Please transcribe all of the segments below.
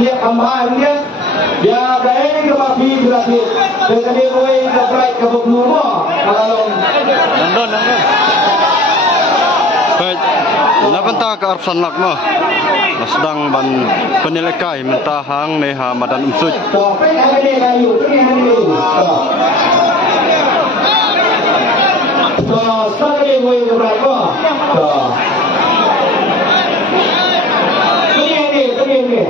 dia tambahan dia baik ke papi berarti dengan dia boleh dapat ke buknur kalau Nandun. Baik, nabenta ke Arsan Lakma. Sedang ban penilai mentahang neha madan umsut. toh kan ada dia kayu toh sekali boleh dapat toh ini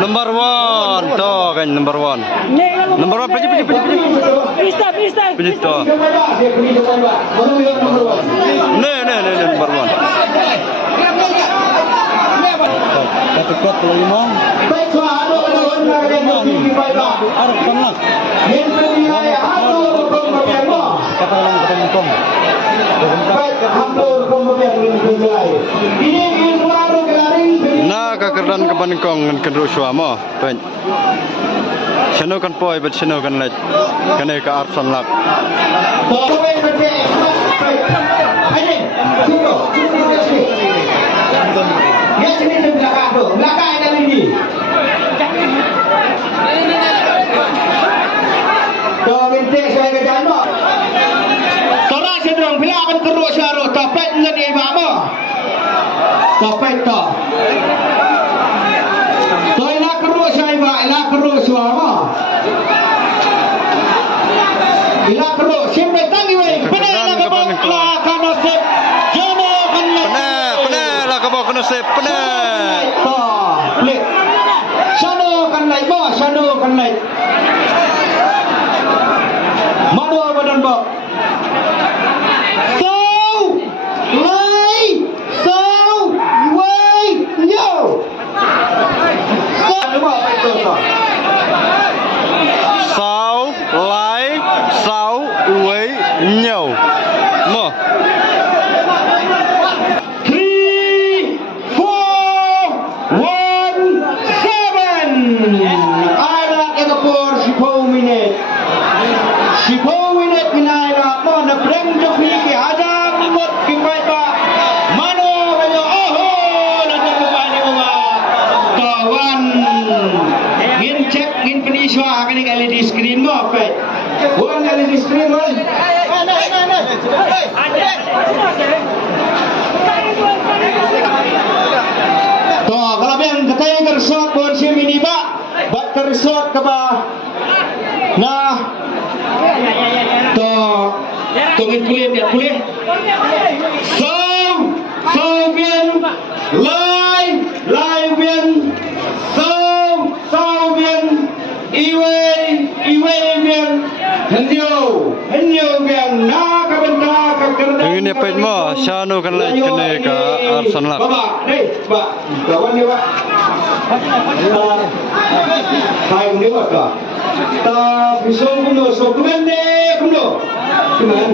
Number one, toh kan number one. Number one, pergi. Pergi toh. Number one. Satu kuat kalau lima. Arab senang. Nah, kekerdan kebaningkong kendru suama, pen. Seno kan poi, bet seno kan let, kene ke Arsan Lak. Belakang ada lagi. Kau minta saya kerjaan mo. Tolong sedang bilakan terus syarah tapet dengan imam mo. Tapet to. Toh ilah terus saya ba, ilah terus suama. Ilah terus simple tangi wei. Benar lah kau sip. Jono kan. Benar lah kau sip. Benar. Toh, play. Shano kan naik mo, shano kan naik. Manual badan bok. Sau, lai, sau, wei, nhau. Mo. 3, 4, 1, 7. Irak itu por 10 minit. 10 minit Irak mo na brem jok ni ada mot kipai pa. Mano kayo na terlupa ni mga kawan. Ngin check ngin peniswa akan kali di screen mo apa? Bukan kali di screen mo. Toh, kalau yang katanya ke resort buat si mini pak, buat ke resort ke bah. Nah, toh, tungguin kulit ya kulit. So bien, lai bien, so bien, iwe bien, henyo bien, na kabenta kakerda. Ini apa mo? Shano kan let kene ke Arsan Lak. Bapak, kawan ni pak. Kain ni pak. Ta bisong kuno, so kuno. Cuman,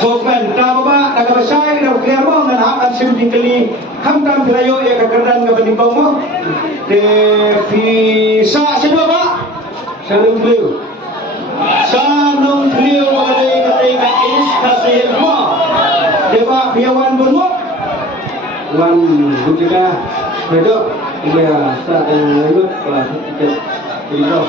so ta bapak, tak bersai, tak kaya mo, dan akan simpi kali. Kamkam kelayo ya kekerdan kabanding mo. De visa siapa pak? Sanung beliau ketika is kasih mo. Dewa piawan bunmo. Wan bujika bedok dia saat lanjut kelas tiket itu.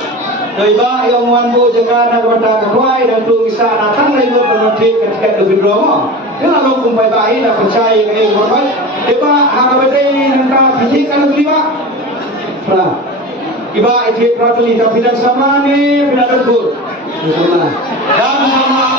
Dewa yang wan bujika nak berada kuai dan tu bisa datang lanjut berhenti ketika lebih drama. Dia lalu kumpai bayi nak percaya ke orang. Dewa harap berdiri nanti fizikan lebih pak. Nah, iba itu praktik tapi dan sama ni tidak betul. Dan sama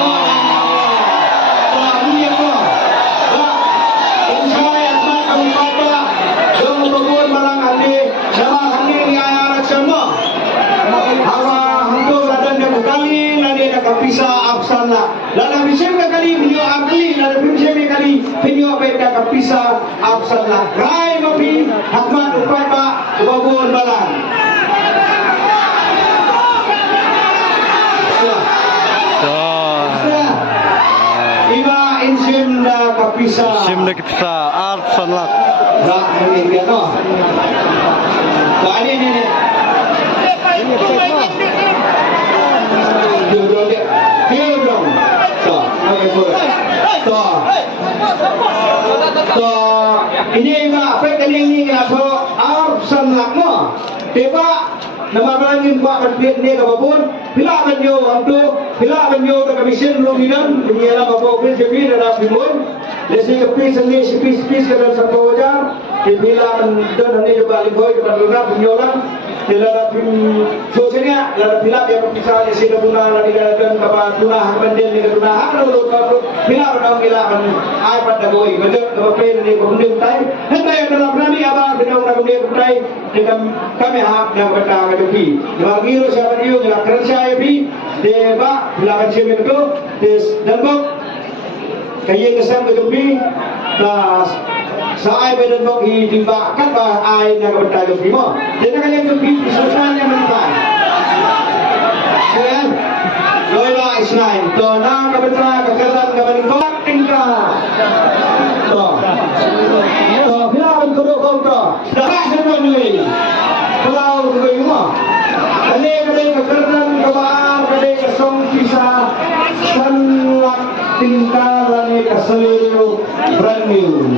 Lala bisim kali pinyo abli, lala bisim kali pinyo beda kapisa absalah. Rai mapi hakmat upai pak babon balang. Iba insim da kapisa. Sim na kipsa Arsan Lak. Rak ini dia no. Nah ini. Duduk dia. Duduk. Tuh, pakai bola. Tuh. Tuh. Ini apa kali ini kenapa Arsan Lak no? Tiba nama belangin buat berpihak ni kapapun. Bila banyo untuk bila banyo ke komisen ruminan dia lah bapak prinsip dalam bimun. Lesi kepis ni spis dalam satu wajar. Bila dan ni juga liboy depan rumah banyolah. Bila dalam sosialnya dalam bila dia berpisah lesi lebuna lagi dalam kapal tuna bandel ni tuna lalu bila orang bila ai pada goi betul kapal ni kemudian tai. Hendak dalam berani apa dengan kemudian tai dengan kami hak dan berita keduki. Bagi siapa dia dengan kerja भी देवा बिलाkan sih itu des dan bok kayak kesam kedupi das saai badan bok hi dibakan bah ai nak bertanya kedupi mo jadi kalian kedupi susunan yang mentah kan doi ba isnain to na kebetra kekeran kebenkok tingkah to bilakan kedua to dah semua ni kalau kedupi mo Kali kekerjaan kebaar, kali kesong pisah, sangat tingkah kali keseliru brand new.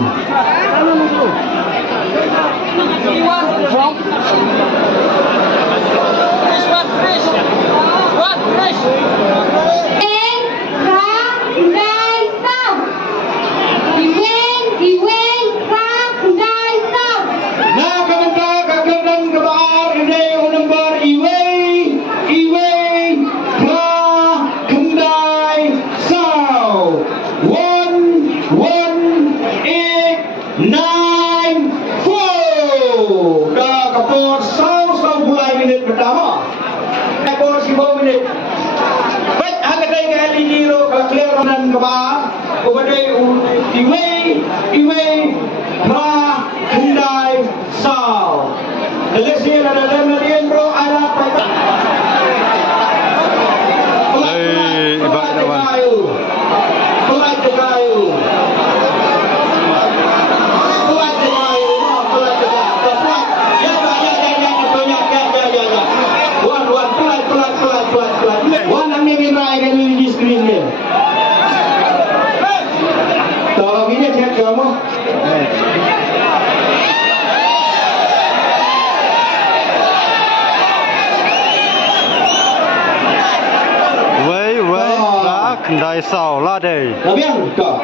Kendai sau lah deh. Labian kau.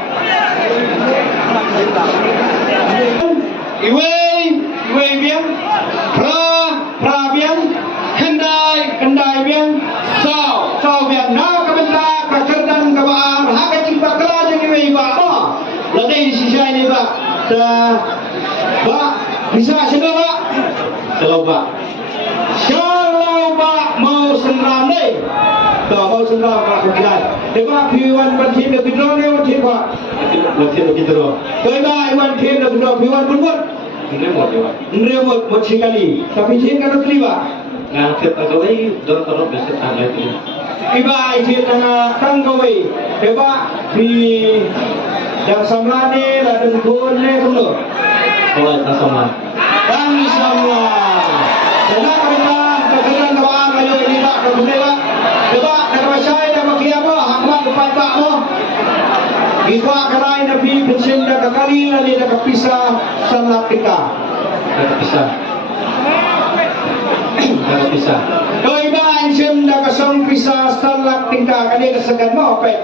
Iwe biang, pra biang, kendai biang, sau biang. Nah kebentar kekerdan kebaar, hak cinta kerajaan iwe iba. Ladai sisa ini ba, bisa sudah ba, kalau ba mau senam deh. Mau senam nak kerja. Dewa piwan bantin de bidro ne wantin ba. Wantin de bidro. Dewa wantin de bidro piwan bunbut. Nremot sekali. Tapi cing kan tuli ba. Nang set agawai dor torop beset angai tu. Iba ije tanga tanggawai. Dewa pi yang samlane laden gon ne kuno. Oleh tasaman. Dan semua. Jangan kita kegeran doa kayu ini tak kebenaran. Dewa nak percaya dan berkiamat hakmat depan takmu. Kita kerai Nabi pensin dah kekali lagi dah kepisah sangat kita. Dah kepisah. Doi ba insim dah kesong pisah sangat tingkah kali kesegan mau apa?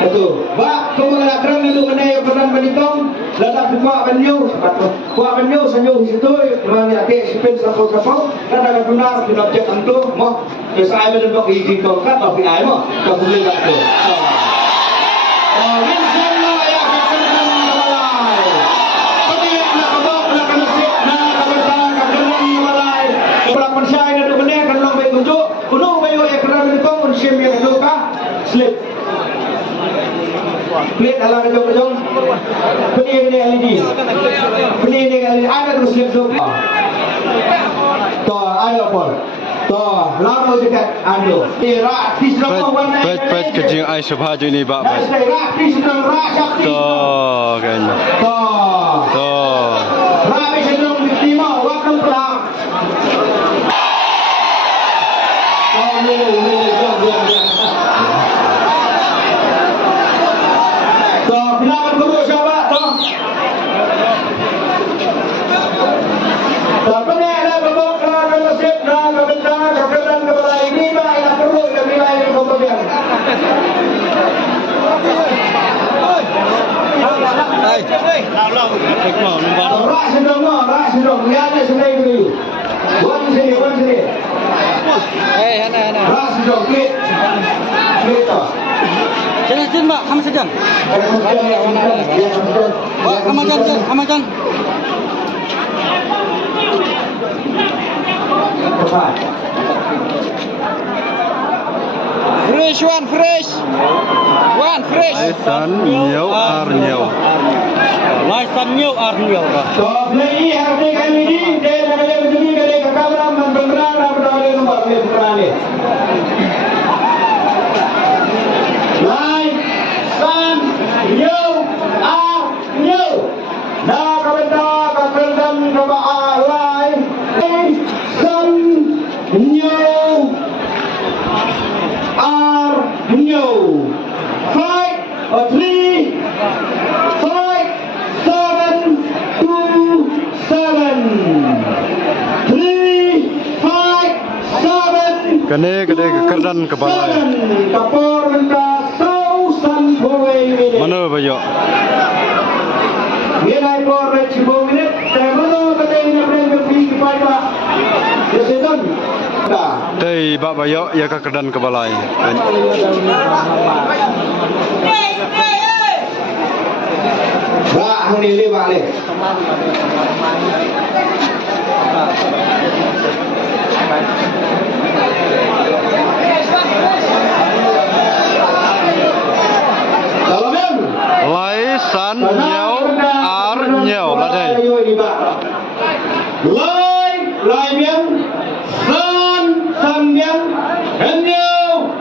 Betul. Ba kau nak kerana lu kena yang pernah menitong, ladak buat banyu sepatu. Buat banyu sanyo situ, mana ada sipen sapau-sapau, kada benar tidak cek antu, mau saya berdua hiji kau kan tapi ai mau kau boleh tak tu. Insyaallah ya kekenangan malai. Pati nak kabok nak nasib nak kabersah kekenangan malai. Kalau percaya ada benar kan long baik tunjuk, kuno bayu ya kerana menitong insim yang luka slip. Plate ala kejong-kejong. Beli LED. Beli LED. Ada terus laptop. Toh, ayo Paul. Toh, lama dekat ando. Rak tis lama warna. Bet kejing ai subhaju ni bak. Rak tis rak sakti. Toh kan. Toh. Rak bisa dong diterima waktu pelang. Oh, ni. Toh, bilangan guru siapa? Toh. Tapi ni ada babak kalau sip dah kebenar kebenar kebenar ini mah yang perlu yang nilai yang kemudian. Rak sedang, lihat sedang dulu. Wan sini. Rak sedang, klik toh. Jangan Mbak, kamu sedang. Mbak, kamu jangan. Cepat. Fresh. Laisan nhiều ar nhiều. Toh, beli harga kali ini dia nak ada begini kali kamera membenar apa ada nomor plate berani. Laisan nhiều ar nhiều. Dah kebenar kebenar kebenar lai. Laisan nhiều ar nhiều. 5, 4, 3, 5, 7, 2, 7. 3, 5, 7. Kene kekerdan kebalai. Kapor minta 1,000 minit. Mana bayo? Nilai por 10 minit. Saya mana katanya nak pergi kepada Presiden. Dah. Tei bak bayo ya kekerdan kebalai. Rak ni lewat le. Kalau men. Laisan nhiều ar nhiều là đây. Lai miếng. San miếng.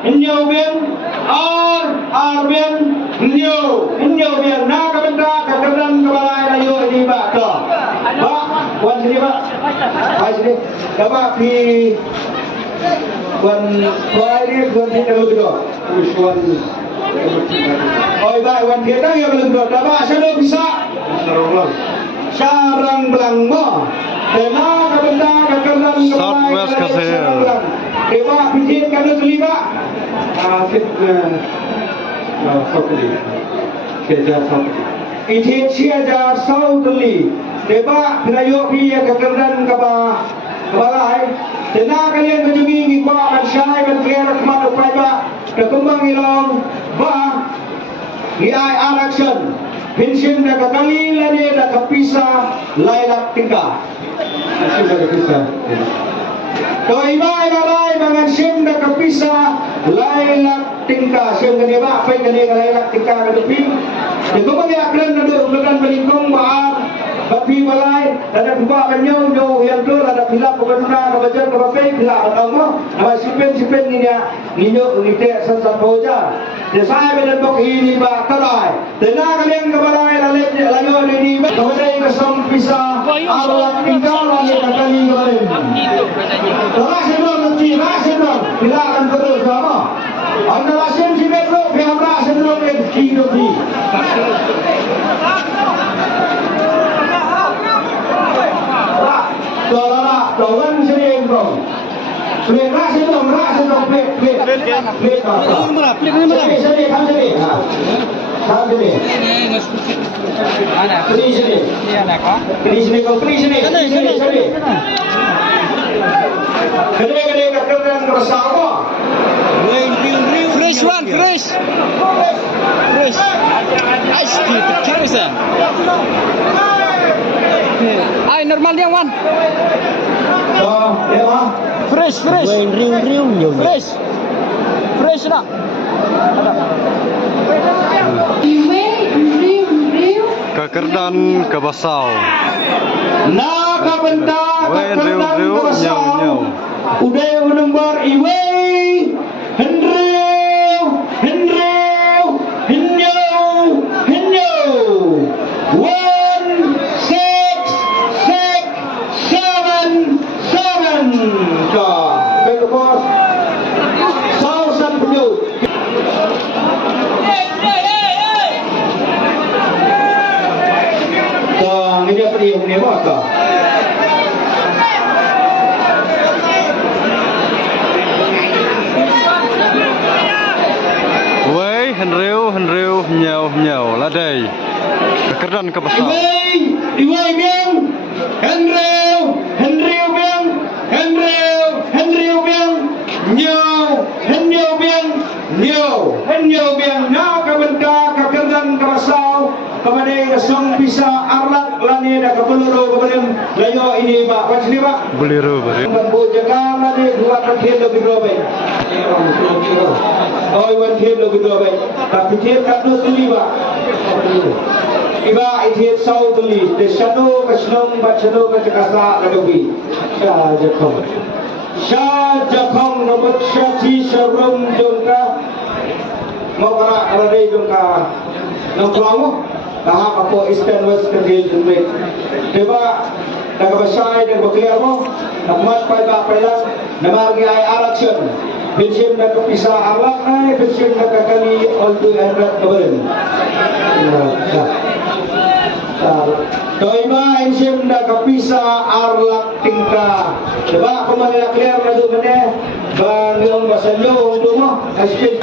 Nhiều miếng. Ar miếng. Nhiều miếng. Na kabenda kekeran kebalai layu ini Pak. Toh. Pak, wan sini Pak. Hai sini. Dapat di wan kuai ni kalau tu. Wan. Oi baik wan kita yang belum tu. Dapat saya bisa. Sarang belangmo. Tena kabenda kekeran Southwest Kasih. Dewa pijit kalau terlibat. Ija sauduli deba penayo piya kekerdan kebalai tena kalian kejungi ngikwa ansyai kan kira kemat upai ba kekumbang ilong ba ngiai election pension dah kekali lani dah kepisah lailak tingkah pension dah kepisah kau ibai balai dengan sim dah kepisah lailak tingkah sim kene ba pai kene lailak tingkah ke tepi itu bagi aklan duduk dengan melingkung baar bapi balai ada dua banyau jauh yang tu ada pilak kebenar kebajar kebapai pilak ketemu apa sipen ni dia ninyo ngite sansan boja desai bedan bok ini ba kalai tenang kalian kebalai lalu ini kemudian kesam pisah Allah tinggal lagi kali kemarin rasidon pilak kan terus sama anda rasim si metro pihak rasidon yang hidup di Lawan sini bro. Plate rasidon plate. Sini kan sini. Sini kau sini. Gede kekeran bersama. Fresh. Ice cream, cerita. Ay, normal dia wan. Oh, ya mah. Fresh. Fresh dah. You win Kekerdan ke Basau. Naka benda Wei, kekerdan riu, ke Basau. nyau. Udah nomor iwei Hendrew One, six, seven. Baik bos. Sausan penduduk. Ini dia periuk ni bos tak? Wei, Henriu, nyau, ladai. Kekerdan ke Basau. Iwei biang, Henriu biang, Henriu biang, na kabenta kekerdan kerasau, kepada kesong bisa arlat lani dah kebeluru kepada layo ini pak, macam ni pak. Beliru. Membu jaga lani buat terkait lebih berapa? Oh, iwan terkait lebih berapa? Tapi terkait tak tuli pak. Iba terkait sau tuli, desado kesenong bacado kecekasa ladobi. Syajakong nombor syati serum jongka mau para aradai jongka nongklau tahap apa Eastern West Kecil Jumit coba dah bersai dan berkeliar mo nakmat pada pelan namagi ay election pensiun dah kepisah alak ay pensiun dah kekali all to hundred keberen Toiba pensiun dah kepisah alak tingkah coba kemana nak clear maju mana bangung basanyo untuk mo asyik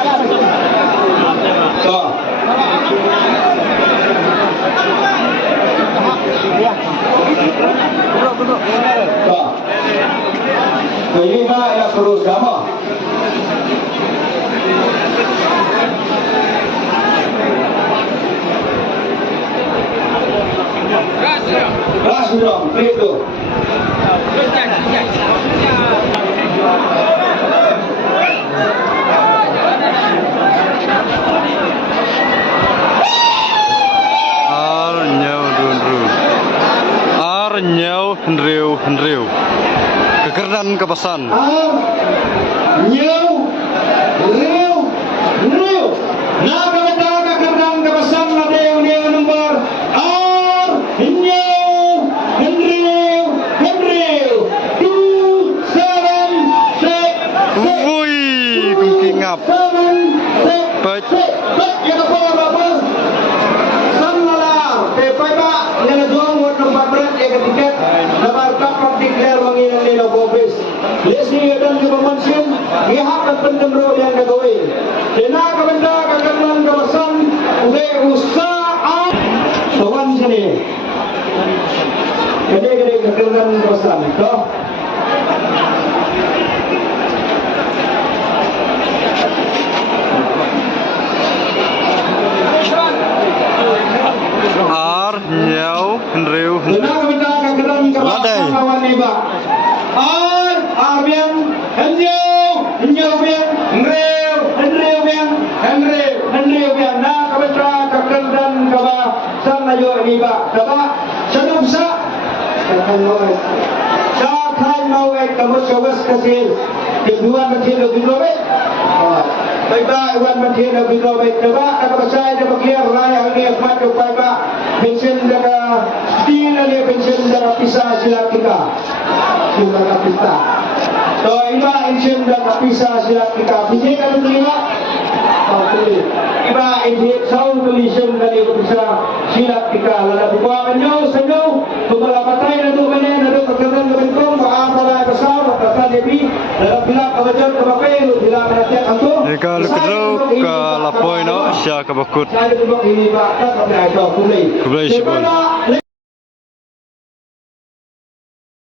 Ini nak yang terus sama. Ras dong, itu. Nyau, Henriu. Kekerdan ke Basan. Nyau, Henriu. Nah, kita kekerdan ke Basan ada yang nomor Nyau, Henriu. 276. Wui, kungki ngap. Baik. Yang apa? Ketiket nomor kapal tikler menginang nila bobis lesi dan juga mensin pihak dan pendemro yang negawai kena kebenda kekanan kawasan udah usaha sowan sini gede kekanan kawasan toh Nyau, Henriu. Ladai. Arbian, Henriu biang, Henriu biang. Nah, kebetra kekerdan kaba sana yo ini ba. Kaba sedum sa. Sa khai mau kamu sewas kasil. Kedua kecil lebih baik. Baik iwan menteri lebih baik. Kaba kaba saya dia berkira raya ini amat kepada ba. Pensiun jaga tidak ada pensiun jaga pisah silat kita. Silat kita. So iba pensiun jaga pisah silat kita. Bisa kan terima? Iba ini saul tulisan dari pisah silat kita. Lalu buat menyo senyo. Kepala patai lalu mana lalu perkenan kebentung. Apa lah besar. Kata debi. Lalu bilang kebetulan kebapel. Bilang perhatian aku. Jika lukedro ke lapoi no, siya kabakut. Saya duduk ini pak. Tak ada kulai. Kulai sibol.